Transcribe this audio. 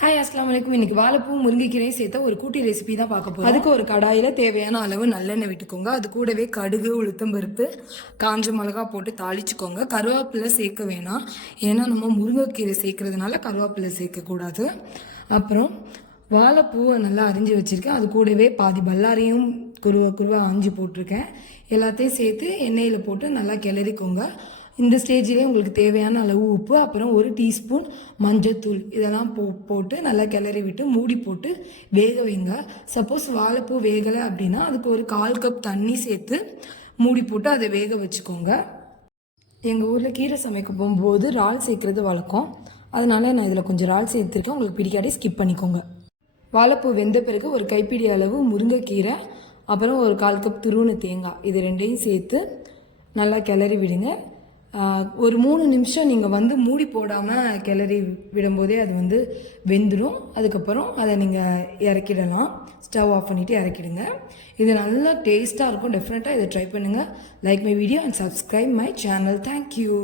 Hi அஸ்லாம் வலைக்கும். இன்னைக்கு வாழைப்பூ முருங்கைக்கீரையும் சேர்த்த ஒரு கூட்டி ரெசிபி தான் பார்க்க போகிறோம். அதுக்கு ஒரு கடாயில் தேவையான அளவு நல்லெண்ணெய் விட்டுக்கோங்க. அது கூடவே கடுகு, உளுத்தம்பருப்பு, காஞ்ச மிளகா போட்டு தாளிச்சுக்கோங்க. கருவேப்பிலை சேர்க்க வேணாம், ஏன்னா நம்ம முருங்கைக்கீரை சேர்க்கறதுனால கருவேப்பிலை சேர்க்கக்கூடாது. அப்புறம் வாழைப்பூவை நல்லா அரிஞ்சு வச்சுருக்கேன். அது கூடவே பாதி பல்லாரியும் குருவா அரிஞ்சு போட்டிருக்கேன். எல்லாத்தையும் சேர்த்து எண்ணெயில் போட்டு நல்லா கிளறிக்கோங்க. இந்த ஸ்டேஜிலே உங்களுக்கு தேவையான அளவு உப்பு, அப்புறம் 1 டீஸ்பூன் மஞ்சத்தூள் இதெல்லாம் போட்டு நல்லா கிளறி விட்டு மூடி போட்டு வேக வைங்க. சப்போஸ் வாழைப்பூ வேகலை அப்படின்னா அதுக்கு ஒரு 1/4 கப் தண்ணி சேர்த்து மூடி போட்டு அதை வேக வச்சுக்கோங்க. எங்கள் ஊரில் கீரை சமைக்க போகும்போது இறால் சேர்க்குறது வழக்கம். அதனால் நான் இதில் கொஞ்சம் இறால் சேர்த்துருக்கேன். உங்களுக்கு பிடிக்காட்டி ஸ்கிப் பண்ணிக்கோங்க. வாழைப்பூ வெந்த பிறகு ஒரு கைப்பிடி அளவு முருங்கைக்கீரை, அப்புறம் ஒரு 1/4 கப் துருவன தேங்காய், இது ரெண்டையும் சேர்த்து நல்லா கிளறி விடுங்க. ஒரு 3 நிமிஷம் நீங்கள் மூடி போடாமல் கிளறி விடும்போதே அது வெந்துடும். அதுக்கப்புறம் அதை நீங்கள் இறக்கிடலாம். ஸ்டவ் ஆஃப் பண்ணிவிட்டு இறக்கிடுங்க. இது நல்லா டேஸ்ட்டாக இருக்கும். டெஃபினட்டாக இதை ட்ரை பண்ணுங்கள். Like my video and subscribe my channel. Thank you.